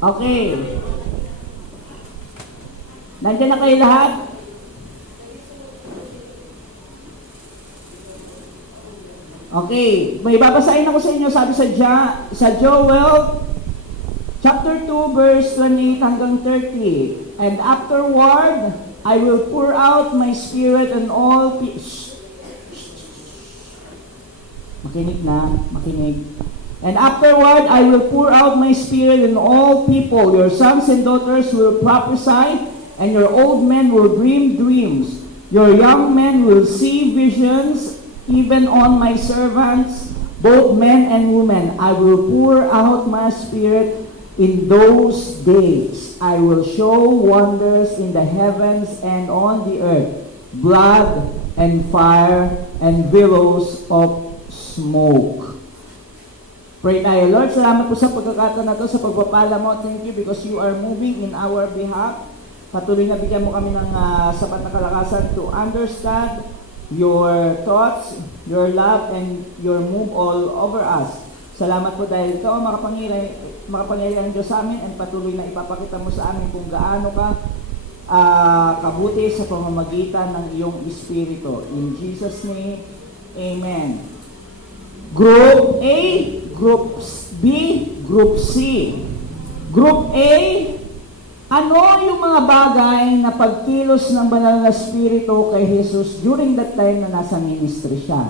Okay. Nandiyan na kayo lahat? Okay. May babasahin ako sa inyo, sabi sa Joel, chapter 2, verse 28 hanggang 30. And afterward, I will pour out my spirit on all Makinig na, makinig. And afterward, I will pour out my spirit on all people. Your sons and daughters will prophesy, and your old men will dream dreams. Your young men will see visions, even on my servants, both men and women. I will pour out my spirit in those days. I will show wonders in the heavens and on the earth, blood and fire and billows of smoke. Pray tayo. Lord, salamat po sa pagkakataon na ito, sa pagpapala mo. Thank you because you are moving in our behalf. Patuloy na bigyan mo kami ng sapat na kalakasan to understand your thoughts, your love, and your move all over us. Salamat po dahil ikaw ang makapangyarihan Diyos sa amin, and patuloy na ipapakita mo sa amin kung gaano ka kabuti sa pamamagitan ng iyong Espiritu. In Jesus' name, Amen. Group A, Group B, Group C. Group A, ano yung mga bagay na pagkilos ng banal na Espiritu kay Jesus during that time na nasa ministry siya?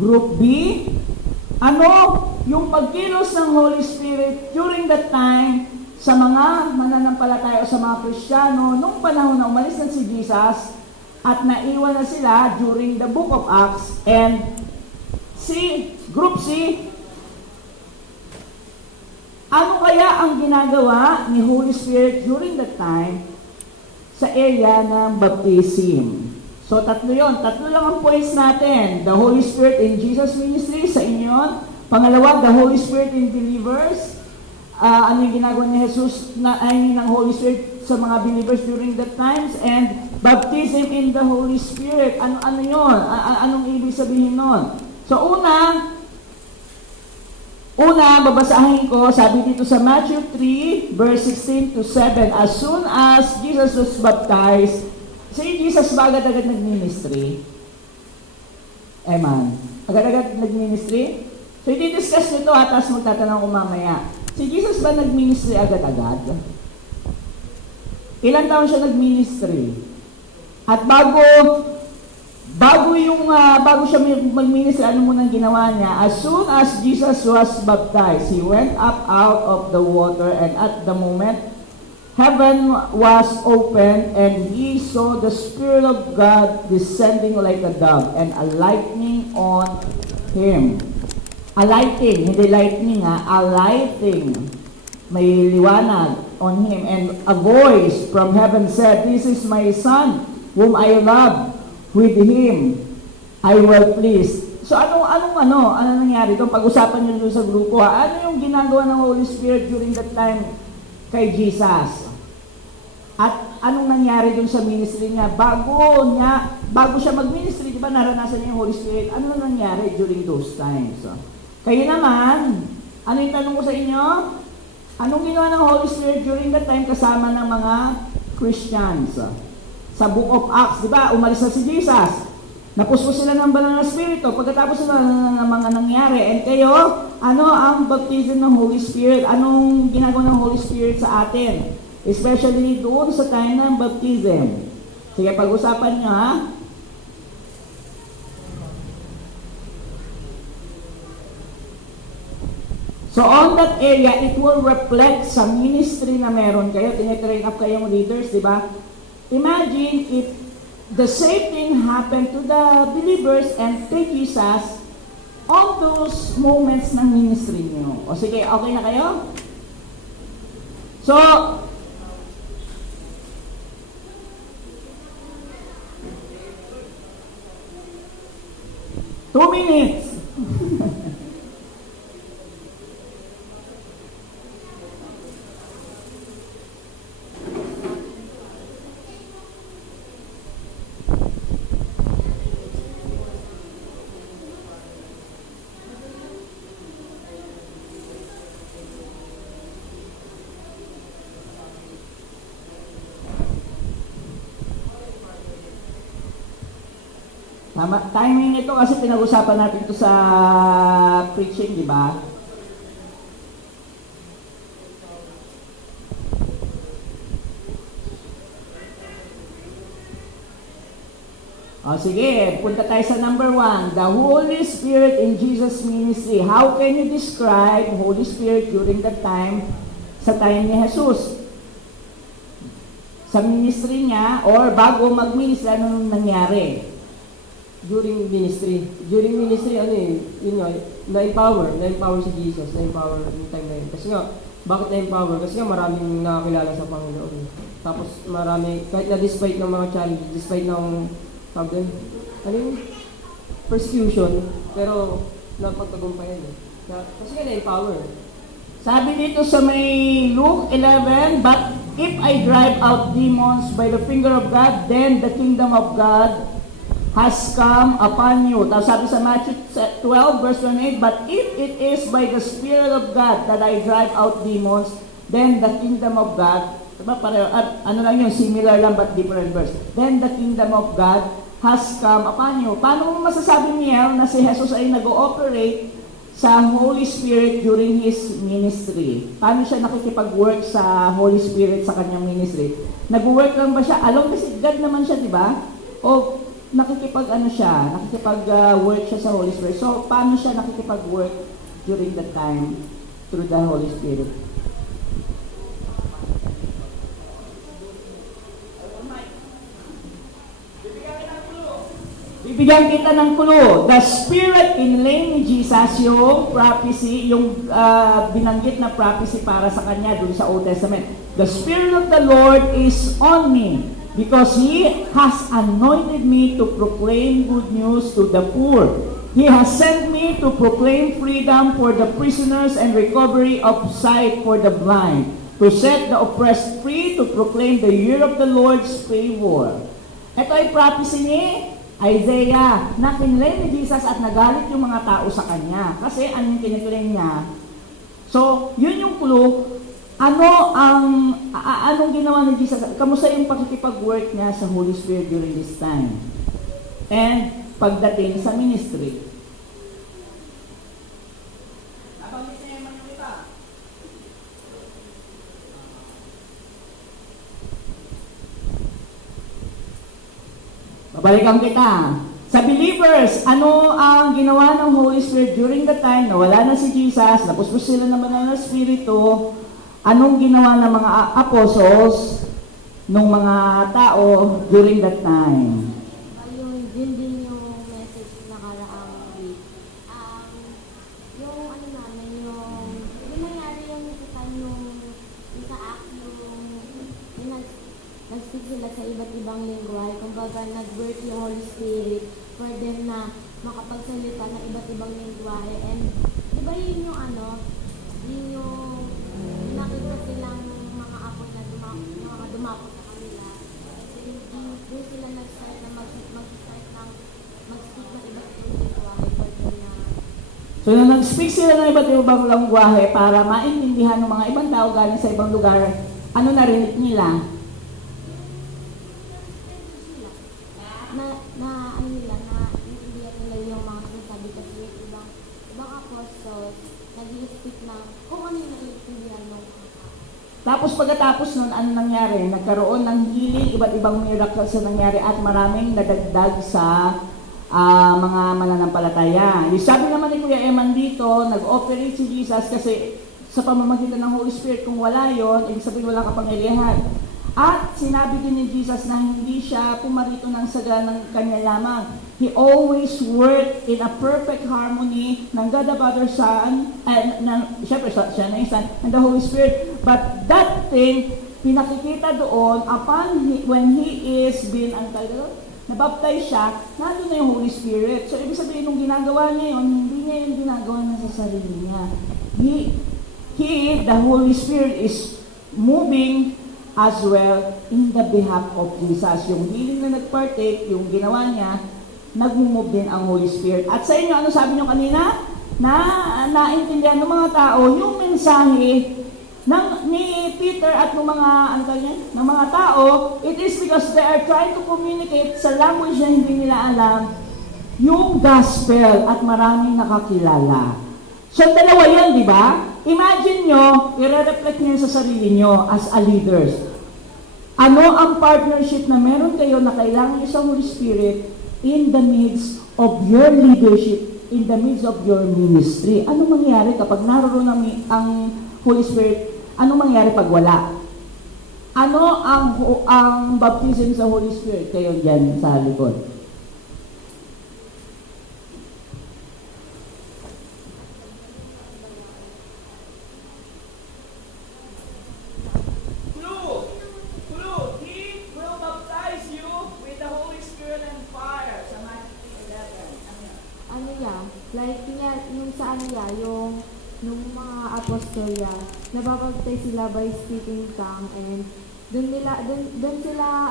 Group B, ano yung pagkilos ng Holy Spirit during that time sa mga mananampalataya o sa mga Kristiyano nung panahon na umalis na si Jesus at naiwan na sila during the book of Acts? And Group C, ano kaya ang ginagawa ni Holy Spirit during that time sa area ng baptism? So, tatlo yun. Tatlo lang ang points natin. The Holy Spirit in Jesus' ministry, sa inyo. Pangalawa, the Holy Spirit in believers. Ano yung ginagawa ni Jesus ng Holy Spirit sa mga believers during that times? And baptism in the Holy Spirit. Ano yun? Anong ibig sabihin nun? So, una, babasahin ko, sabi dito sa Matthew 3, verse 16 to 7, as soon as Jesus was baptized, si Jesus ba agad-agad nag-ministry? Amen. Agad-agad nag-ministry? So, i-discuss nito at tapos magtatanong ko mamaya. Si Jesus ba nag-ministry agad-agad? Ilan taon siya nag-ministry? At bago siya mag-ministry, ano munang ginawa niya? As soon as Jesus was baptized, He went up out of the water, and at the moment, heaven was opened, and He saw the Spirit of God descending like a dove, and alighting on Him. Alighting, hindi lightning alighting. May liwanag on Him, and a voice from heaven said, "This is my Son, whom I love. With Him I will please." So ano nangyari doon? Pag-usapan niyo doon sa grupo. Ano yung ginagawa ng Holy Spirit during that time kay Jesus? At anong nangyari doon sa ministry niya? Bago siya mag-ministry, di ba naranasan niya yung Holy Spirit? Ano nangyari during those times? Kayo naman, ano yung tanong ko sa inyo? Anong ginawa ng Holy Spirit during that time kasama ng mga Christians? Sa Book of Acts, di ba, umalis na si Jesus. Napuspos sila ng banal na Espiritu. Pagkatapos ng mga nangyari, and kayo, ano ang baptism ng Holy Spirit? Anong ginagawa ng Holy Spirit sa atin? Especially doon sa time ng baptism. Sige, pag-usapan nyo, ha? So on that area, it will reflect sa ministry na meron kayo. Tinitrain up kayong leaders, di ba? Imagine if the same thing happened to the believers and to Jesus on those moments ng ministry niyo. O sige, okay na kayo? So, two minutes. Timing ito kasi pinag-usapan natin ito sa preaching, di ba? O sige, punta tayo sa number 1. The Holy Spirit in Jesus' ministry. How can you describe Holy Spirit during that time, sa time ni Jesus? Sa ministry niya, or bago mag-ministry, ano nangyari? During ministry, ano yun nga, na-empower si Jesus, na-empower yung time na yun. Kasi nga, bakit na-empower? Kasi nga maraming nakakilala sa Panginoon. Tapos marami, kahit na despite ng mga challenges, despite ng ano yung persecution, pero napagtagumpayan eh. Kasi nga na-empower. Sabi dito sa may Luke 11, but if I drive out demons by the finger of God, then the kingdom of God has come upon you. Tapos sabi sa Matthew 12, verse 28, but if it is by the Spirit of God that I drive out demons, then the kingdom of God, diba, pareho, ano lang yun, similar lang but different verse. Then the kingdom of God has come upon you. Paano mo masasabi niya na si Jesus ay nag-ooperate sa Holy Spirit during His ministry? Paano siya nakikipag-work sa Holy Spirit sa kanyang ministry? Nag-work lang ba siya? Alone kasi God naman siya, di ba? O nakikipag-work siya sa Holy Spirit. So, paano siya nakikipag-work during that time through the Holy Spirit? Bibigyan kita ng clue. The Spirit inlay ni Jesus, yung prophecy, yung binanggit na prophecy para sa kanya dun sa Old Testament. The Spirit of the Lord is on me, because He has anointed me to proclaim good news to the poor. He has sent me to proclaim freedom for the prisoners and recovery of sight for the blind, to set the oppressed free, to proclaim the year of the Lord's favor. Ito ay prophecy ni Isaiah, na kinlay ni Jesus at nagalit yung mga tao sa kanya. Kasi anong kiniklaim niya? So, yun yung clue. Anong ginawa ni Jesus? Kamusta yung pakikipag-work niya sa Holy Spirit during this time? And pagdating sa ministry. Babalikan kita. Sa believers, ano ang ginawa ng Holy Spirit during the time na wala na si Jesus, napuspos sila naman ng Espiritu? Anong ginawa ng mga apostles ng mga tao during that time? Yun din yung message na nakaraang week. Yung ano namin, yung nangyari yung sa act, yung nag-speak sila sa iba't ibang lingwahe. Kumbaga, nag-work yung Holy Spirit for them na makapagsalita ng iba't ibang lingwahe. And di ba yun yung yun yung nakita silang mga apo na dumako sa kanila. Doon sila nag-start na mag-speak ng iba't ibang lingwahe for them na. So, nung nag-speak sila ng iba't ibang lingwahe para maintindihan ng mga ibang tao galing sa ibang lugar, ano narinig nila? Naintindihan nila yung mga sinasabi kasi yung ibang apostles nag-i-speak na kung ano yung naiintindihan ng Tapos pagkatapos nun, ano nangyari? Nagkaroon ng healing, iba't ibang miracles na nangyari at maraming nadagdag sa mga mananampalataya. Yung sabi naman ni Kuya Eman dito, nag-operate si Jesus kasi sa pamamagitan ng Holy Spirit, kung wala yon, ibig sabihin walang kapangyarihan. At sinabi din ni Jesus na hindi siya pumarito ng saga ng kanya lamang. He always worked in a perfect harmony ng God the Father, Son, and siyempre siya na yung Son, and the Holy Spirit. But that thing, pinakikita doon, when He is being nabaptize siya, nandun na yung Holy Spirit. So, ibig sabihin, nung ginagawa niya yun, hindi niya yung ginagawa na sa sarili niya. The Holy Spirit is moving as well in the behalf of Jesus. Yung healing na nag-partake, yung ginawa niya, nag-move din ang Holy Spirit. At sa inyo, ano sabi niyo kanina? Naintindihan ng mga tao yung mensahe ni Peter at ng mga tao, it is because they are trying to communicate sa language na hindi nila alam yung gospel at maraming nakakilala. So, dalawa yun, di ba? Imagine nyo, i-reflect nyo sa sarili nyo as a leaders. Ano ang partnership na meron kayo na kailangan nyo sa Holy Spirit in the midst of your leadership, in the midst of your ministry? Ano mangyayari kapag naroon ang Holy Spirit? Ano mangyayari pag wala? Ano ang baptism sa Holy Spirit? Kayo dyan sa likod. Ano ya, like yung sa ano ya, yung nung mga apostol ya, nababagtay sila by speaking tongue and dun sila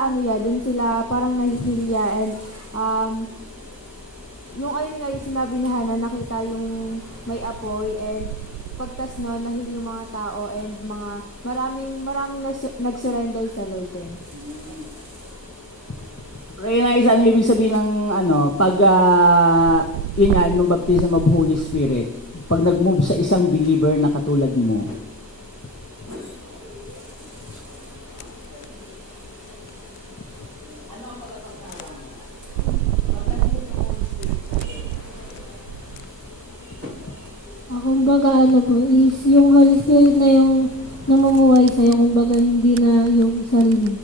ano ya, dun sila parang nahihilya and yung ayun nga yung sinabi ni Hannah, nakita yung may apoy and pagtas no, nahil yung mga tao and maraming nag-surrender sa Lord din. Kaya na isa, ano ibig sabihin ng pag yun nga, nung baptism of Holy Spirit, pag nag-move sa isang believer na katulad mo, Kumbaga ano po, is yung Holy Spirit na yung namumuhay sa'yo, kumbaga hindi na yung sarili.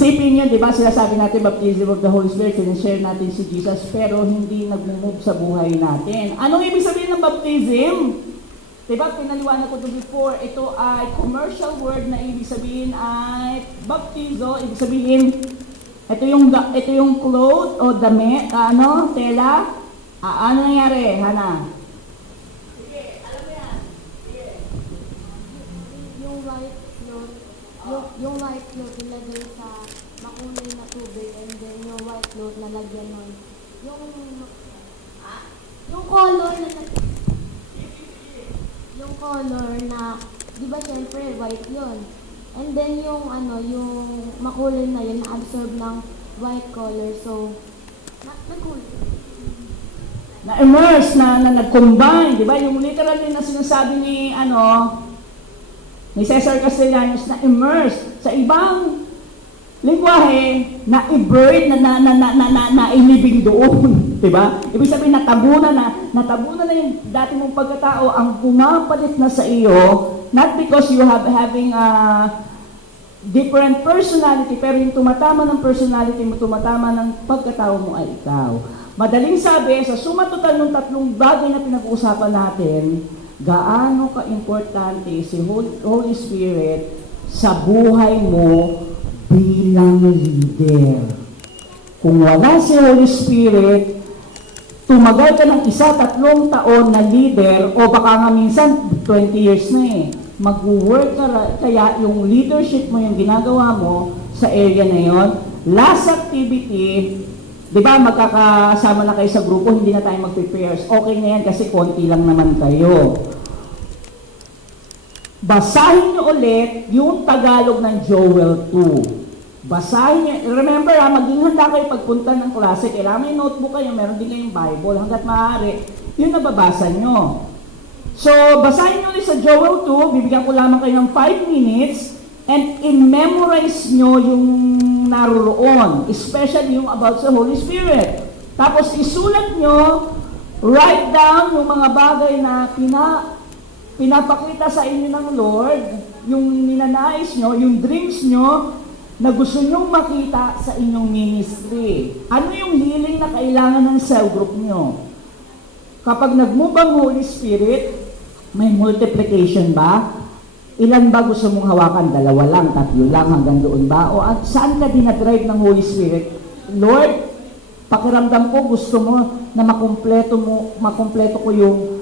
isipin niyo, di ba, sinasabi natin baptism of the Holy Spirit, sinishare natin si Jesus, pero hindi nag-move sa buhay natin. Anong ibig sabihin ng baptism? Di ba, pinaliwanag ko to before, ito ay commercial word na ibig sabihin ay baptizo, ibig sabihin, ito yung cloth o damit, tela. Ano nangyari, Hana? Sige, alam mo yan. Sige. Yung white cloth ilagay sa makulay na tubig and then yung white cloth nalagyan nun. Yung color na di ba syempre white yun. And then yung yung makulay na yun na-absorb ng white color. So, nag-cool. Na-immerse, na nag-combine, di ba? Yung literal na sinasabi ni Cesar Castellanos, na-immerse sa ibang lingwahe, na-i-bird, na inibig doon, di ba? Ibig sabihin, natabunan na yung dati mong pagkatao, ang pumapalit na sa iyo, not because you having a different personality, pero yung tumatama ng personality mo, tumatama ng pagkatao mo ay ikaw. Madaling sabi, sa suma total ng tatlong bagay na pinag-uusapan natin, gaano ka-importante si Holy Spirit sa buhay mo bilang leader. Kung wala si Holy Spirit, tumagal ka ng 1-3 taon na leader o baka nga minsan 20 years na mag-work ka kaya yung leadership mo, yung ginagawa mo sa area na yon. Last activity, di ba, magkakasama na kayo sa grupo, hindi na tayo mag-prepares. Okay na yan kasi konti lang naman kayo. Basahin nyo ulit yung Tagalog ng Joel 2. Basahin nyo. Remember maging handa kayo pagpunta ng klase. Kailangan may notebook kayo, meron din kayong Bible. Hanggat maaari, yun nababasa nyo. So, basahin nyo ulit sa Joel 2. Bibigyan ko lamang kayo ng 5 minutes and in-memorize nyo yung naroroon, especially yung about sa Holy Spirit. Tapos isulat nyo, write down yung mga bagay na pinapakita sa inyo ng Lord, yung ninanais nyo, yung dreams nyo, na gusto nyong makita sa inyong ministry. Ano yung healing na kailangan ng cell group nyo? Kapag nag-move ang Holy Spirit, may multiplication ba? Ilan ba gusto mong hawakan? 2 lang, 3 lang, hanggang doon ba? O at saan ka dinadrive ng Holy Spirit? Lord, pakiramdam ko, gusto mo na makumpleto ko yung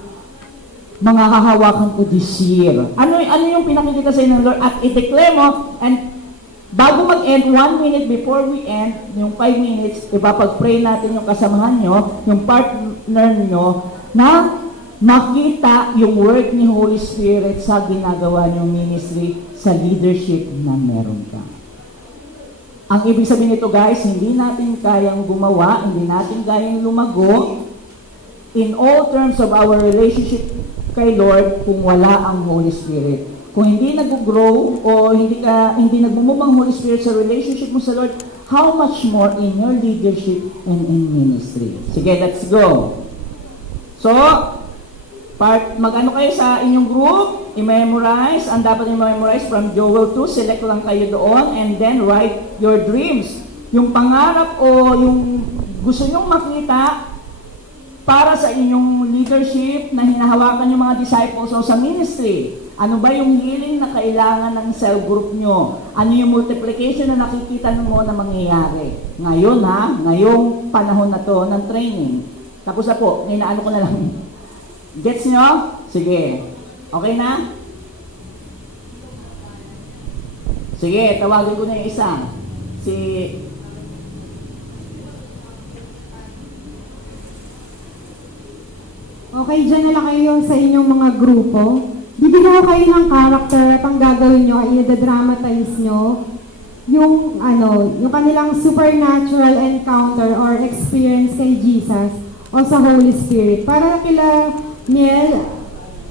mga hahawakan ko this year. Ano yung pinakikita sa inyo ng Lord? At i-declare mo, and bago mag-end, 1 minute before we end, yung 5 minutes, ipapag-pray natin yung kasamahan nyo, yung partner nyo, na makita yung work ni Holy Spirit sa ginagawa niyong ministry, sa leadership na meron ka. Ang ibig sabihin nito guys, hindi natin kayang gumawa, hindi natin kayang lumago in all terms of our relationship kay Lord kung wala ang Holy Spirit. Kung hindi nag-grow o hindi nagmumove ang Holy Spirit sa relationship mo sa Lord, how much more in your leadership and in ministry? Sige, let's go. So, mag-ano kayo sa inyong group, i-memorize, ang dapat i-memorize from Joel 2, select lang kayo doon, and then write your dreams. Yung pangarap o yung gusto nyong makita para sa inyong leadership na hinahawakan yung mga disciples o sa ministry. Ano ba yung healing na kailangan ng cell group nyo? Ano yung multiplication na nakikita mo na mangyayari? Ngayon ngayong panahon na to ng training. Tapos na po, inaano ko na lang. Gets nyo? Sige. Okay na? Sige, tawagin ko na yung isa. Okay, dyan na lang kayo sa inyong mga grupo. Bibigyan ko kayo ng character at ang gagawin nyo ay i-dramatize nyo yung kanilang supernatural encounter or experience kay Jesus o sa Holy Spirit. Para kila Miel,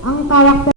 ang character